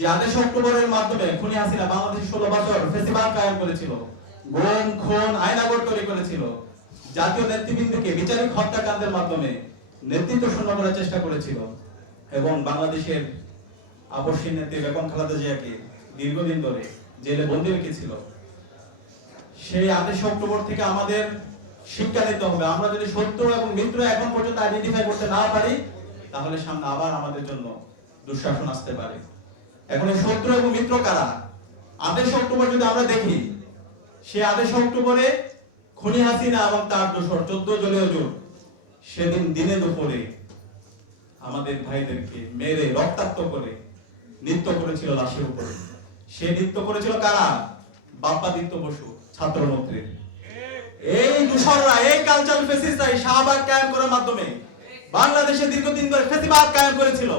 যে 28 অক্টোবরের মাধ্যমে খুনি হাসিনা বাংলাদেশে 16 বছর ফেসিবাদ কায়েম করেছিল, গুম খুন আয়নাগর তৈরি করেছিল, জাতীয় নেতৃবৃন্দকে বিচারিক হত্যাকাণ্ডের মাধ্যমে নেতৃত্ব শূন্য করার চেষ্টা করেছিল এবং বাংলাদেশের আপসহীন নেত্রী বেগম খালেদা জিয়াকে দীর্ঘদিন ধরে জেলে বন্দী রেখেছিল। সেই 28 অক্টোবর থেকে আমাদের শিক্ষা নিতে হবে। আমরা যদি সত্য এবং মিত্র এখন পর্যন্ত আইডেন্টিফাই করতে না পারি, তাহলে সামনে আবার আমাদের জন্য দুঃশাসন আসতে পারে। এখন এই শত্রু এবং মিত্র কারা? 28 অক্টোবর যদি আমরা দেখি, সেই 28 অক্টোবরে খুনি হাসিনা এবং তার দোসর 14 দলীয় জোট সেদিন দিনে দুপুরে আমাদের ভাইদেরকে মেরে রক্তাক্ত করে নৃত্য করেছিল লাশের উপরে। সে নৃত্য করেছিল কারা? বাপ্পাদিত্য বসু, ছাত্রমন্ত্রী। এই দোসররা, এই কালচারাল ফেসিস্টরা শাহবাগ কায়েম করার মাধ্যমে বাংলাদেশে দীর্ঘদিন ধরে ফেসিবাদ কায়েম করেছিল।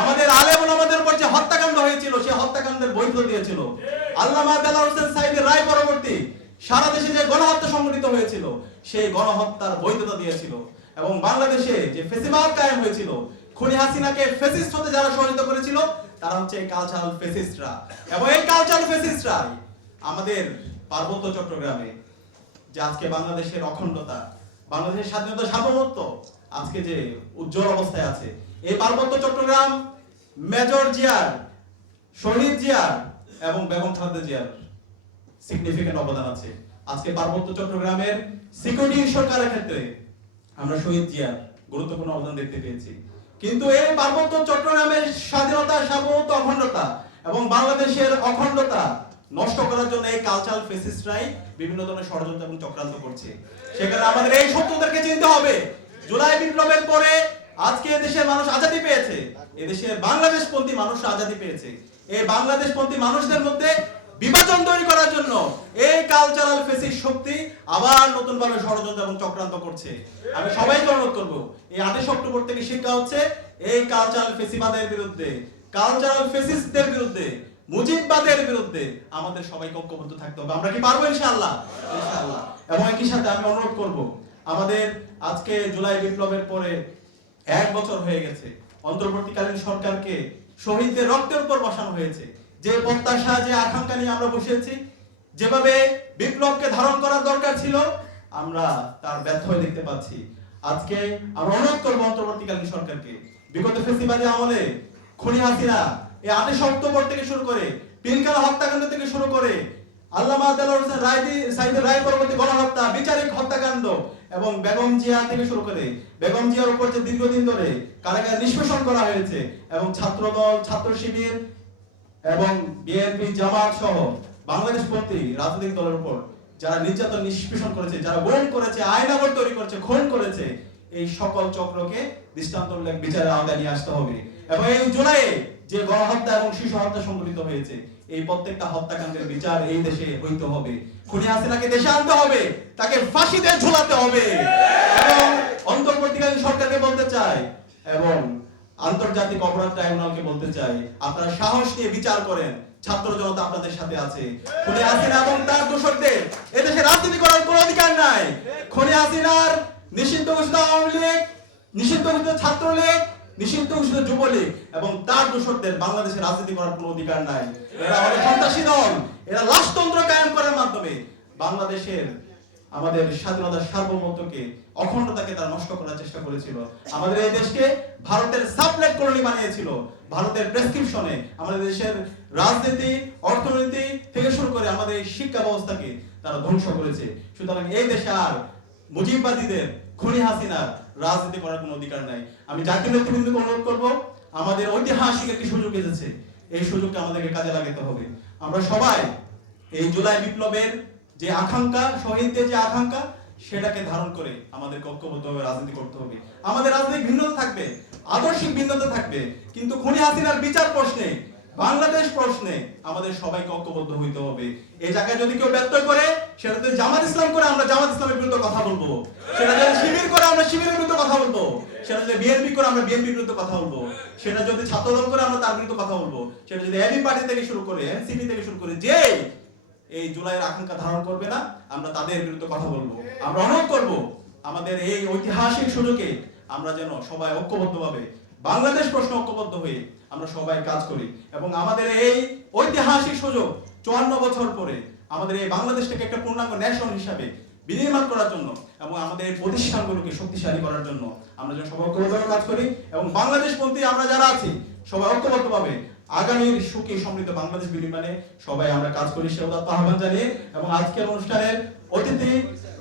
আমাদের আলেম ওলামাদের উপর যে হত্যাকাণ্ড হয়েছিল, সেই হত্যাকাণ্ডের বৈধ দিয়েছিল। আল্লামা দেলোয়ার হোসেন সাঈদীর রায় পরবর্তী সারা দেশে যে গণহত্যা সংঘটিত হয়েছিল, সেই গণহত্যার বৈধতা দিয়েছিল। এবং বাংলাদেশে যে ফেসিবাদ কায়েম হয়েছিল, খুনি হাসিনাকে ফেসিস্ট হতে যারা সহযোগিতা করেছিল, তারা হচ্ছে এই কালচারাল ফেসিস্টরা। এবং এই কালচারাল ফেসিস্টরাই আমাদের পার্বত্য চট্টগ্রামে যে আজকে বাংলাদেশের অখণ্ডতা, বাংলাদেশের স্বাধীনতা সার্বভৌমত্ব আজকে যে উজ্জ্বল অবস্থায় আছে, এই পার্বত্য চট্টগ্রাম মেজর জিয়ার, শহীদ জিয়ার এবং বেগম খালেদা জিয়ার সিগনিফিকেন্ট অবদান আছে। আজকে পার্বত্য চট্টগ্রামের সিকিউরিটি সরকারের ক্ষেত্রে আমরা শহীদ জিয়ার গুরুত্বপূর্ণ অবদান দেখতে পেয়েছি। কিন্তু এই পার্বত্য চট্টগ্রামের স্বাধীনতা, সার্বভৌমত্ব, অখণ্ডতা এবং বাংলাদেশের অখণ্ডতা নষ্ট করার জন্য এই কালচারাল ফেসিস্টরাই বিভিন্ন ধরনের ষড়যন্ত্র এবং চক্রান্ত করছে। সেখানে আমাদের এই সত্যদেরকে চিনতে হবে। জুলাই বিপ্লবের পরে আজকে দেশের মানুষ আজাদী পেয়েছে, এদেশের বাংলাদেশপন্থী মানুষ আজাদী পেয়েছে। এই বাংলাদেশপন্থী মানুষদের মধ্যে বিভাজন তৈরি করার জন্য এই কালচারাল ফেসিস্ট শক্তি আবার নতুন ভাবে ষড়যন্ত্র এবং চক্রান্ত করছে। আমি সবাইকে অনুরোধ করব, এই 28 অক্টোবর থেকে শিক্ষা হচ্ছে এই কালচারাল ফেসিবাদের বিরুদ্ধে, কালচারাল ফেসিস্টদের বিরুদ্ধে, মুজিববাদের বিরুদ্ধে আমাদের সবাইকে ঐক্যবদ্ধ থাকতে হবে। আমরা কি পারবো? ইনশাআল্লাহ, ইনশাআল্লাহ। এবং একই সাথে আমি অনুরোধ করব, আমাদের আজকে জুলাই বিপ্লবের পরে 1 বছর হয়ে গেছে, অন্তর্বর্তীকালীন সরকারকে শহীদদের রক্তের উপর বসানো হয়েছে। যে প্রত্যাশা, যে আকাঙ্ক্ষা নিয়ে আমরা বসেছি, যেভাবে বিপ্লবকে ধারণ করার দরকার ছিল, আমরা তার ব্যর্থ হয়ে দেখতে পাচ্ছি। আজকে আমরা অনুরোধ করবো অন্তর্বর্তীকালীন সরকারকে, বিগত ফেসিবাদী আমলে খুনি হাসিনা এই 28 অক্টোবর থেকে শুরু করে, পিলখানা হত্যাকাণ্ড থেকে শুরু করে, আল্লামা দেলোয়ার হোসেন সাঈদীর রায় পরবর্তী গণহত্যা, বিচারিক হত্যাকাণ্ড এবং বেগম জিয়া থেকে শুরু করে বেগম জিয়ার উপর যে দীর্ঘদিন ধরে কারাগারে নিষ্পেষণ করা হয়েছে, এবং ছাত্রদল, ছাত্র শিবির এবং বিএনপি, জামাত সহ বাংলাদেশপন্থী রাজনৈতিক দলের উপর যারা নির্যাতন, নিষ্পেষণ করেছে, যারা গুম করেছে, আয়নাগর তৈরি করেছে, খুন করেছে, এই সকল চক্রকে দৃষ্টান্তমূলক বিচারের আওতায় নিয়ে আসতে হবে। এবং এই জুলাইয়ে যে গণহত্যা এবং শিশু হত্যা সংঘটিত হয়েছে, এই প্রত্যেকটা হত্যাকাণ্ডের বিচার এই দেশে হইতে হবে। খুনি হাসিনাকে দেশে আনতে হবে, তাকে ফাঁসিতে ঝুলাতে হবে। এবং অন্তর্বর্তীকালীন সরকারকে বলতে চাই এবং আন্তর্জাতিক অপরাধ ট্রাইব্যুনালকে বলতে চাই, আপনারা সাহস নিয়ে বিচার করেন। ছাত্র জনতা আপনাদের সাথে আছে। খুনি হাসিনা এবং তার দোসরদের এদেশে রাজনীতি করার কোনো অধিকার নাই। খুনি হাসিনার নিষিদ্ধ ঘোষিত আওয়ামী লীগ, নিষিদ্ধ ঘোষিত ছাত্রলীগ, নিষিদ্ধ ঘোষিত যুবলীগ এবং তার দোসরদের বাংলাদেশে রাজনীতি করার কোনো অধিকার নাই। এরা আমাদের সন্ত্রাসী দল। এরা রাজতন্ত্র কায়েম করার মাধ্যমে বাংলাদেশের আমাদের স্বাধীনতার সার্বভৌমত্বকে, অখণ্ডতাকে তারা নষ্ট করার চেষ্টা করেছিল। আমাদের এই দেশকে ভারতের সাবলেট কলোনি বানিয়েছিল। ভারতের প্রেসক্রিপশনে আমাদের দেশের রাজনীতি, অর্থনীতি থেকে শুরু করে আমাদের এই শিক্ষা ব্যবস্থাকে তারা ধ্বংস করেছে। সুতরাং এই দেশে আর মুজিববাদীদের, খুনি হাসিনার রাজনীতি করার কোনো অধিকার নাই। আমি জাতীয় নেতৃবৃন্দকে অনুরোধ করব, আমাদের ঐতিহাসিক একটি সুযোগ এসেছে, এই সুযোগকে আমাদেরকে কাজে লাগাতে হবে। আমরা সবাই এই জুলাই বিপ্লবের যে আকাঙ্ক্ষা, শহীদদের যে আকাঙ্ক্ষা, সেটাকে ধারণ করে আমাদেরকে ঐক্যবদ্ধভাবে রাজনীতি করতে হবে। আমাদের রাজনৈতিক ভিন্নতা থাকবে, আদর্শিক ভিন্নতা থাকবে, কিন্তু খুনি হাসিনার বিচার প্রশ্নে, বাংলাদেশ প্রশ্নে আমাদের সবাইকে ঐক্যবদ্ধ হইতে হবে। এই জায়গায় যদি কেউ ব্যত্যয় করে, সেটা যদি জামাত ইসলাম করে, আমরা জামাত ইসলামের বিরুদ্ধে কথা বলবো। সেটা যদি শিবির করে, আমরা শিবিরের বিরুদ্ধে কথা বলবো। সেটা যদি বিএনপি করে, আমরা বিএনপির বিরুদ্ধে কথা বলবো। সেটা যদি ছাত্রদল করে, আমরা তার বিরুদ্ধে কথা বলবো। সেটা যদি এবি পার্টি থেকে শুরু করে, এনসিপি থেকে শুরু করে, যে এই জুলাইয়ের আকাঙ্ক্ষা ধারণ করবে না, আমরা তাদের বিরুদ্ধে কথা বলবো। আমরা অনুরোধ করব, আমাদের এই ঐতিহাসিক সুযোগে আমরা যেন সবাই ঐক্যবদ্ধভাবে বাংলাদেশ প্রশ্ন ঐক্যবদ্ধ হয়ে আমরা সবাই কাজ করি এবং আমাদের এই ঐতিহাসিক সুযোগ 54 বছর পরে আমাদের এই বাংলাদেশটাকে একটা পূর্ণাঙ্গ ন্যাশন হিসাবে বিনির্মাণ করার জন্য এবং আমাদের এই প্রতিষ্ঠানগুলোকে শক্তিশালী করার জন্য আমরা যেন সবাই ঐক্যবদ্ধভাবে কাজ করি এবং বাংলাদেশপন্থী আমরা যারা আছি সবাই ঐক্যবদ্ধভাবে আগামীর সুখী সমৃদ্ধ বাংলাদেশ বিনির্মাণে সবাই আমরা কাজ করি সে উদাত্ত আহ্বান জানিয়ে এবং আজকের অনুষ্ঠানের অতিথি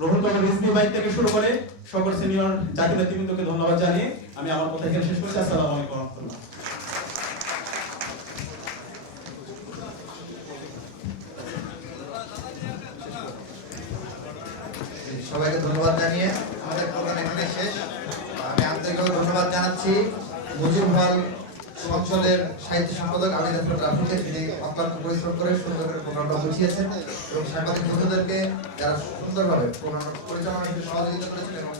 রুহুল কবির রিজভী ভাই থেকে শুরু করে সকল সিনিয়র জাতীয় নেতৃবৃন্দকে ধন্যবাদ জানিয়ে আমি আমার কথা এখানে শেষ করছি। আসসালামু আলাইকুম ওয়া রাহমাতুল্লাহ। সবাইকে ধন্যবাদ জানিয়ে আমাদের প্রোগ্রাম এখানে শেষ। আমি আন্তরিকভাবে ধন্যবাদ জানাচ্ছি মুজিব হল সংসদের সাহিত্য সম্পাদক আমির হাসান রাফিকে, যিনি অক্লান্ত পরিশ্রম করে সুন্দর করে প্রোগ্রামটা বুঝিয়েছেন এবং সাংবাদিক বন্ধুদেরকে যারা সুন্দরভাবে প্রোগ্রাম পরিচালনায় সহযোগিতা করেছেন এবং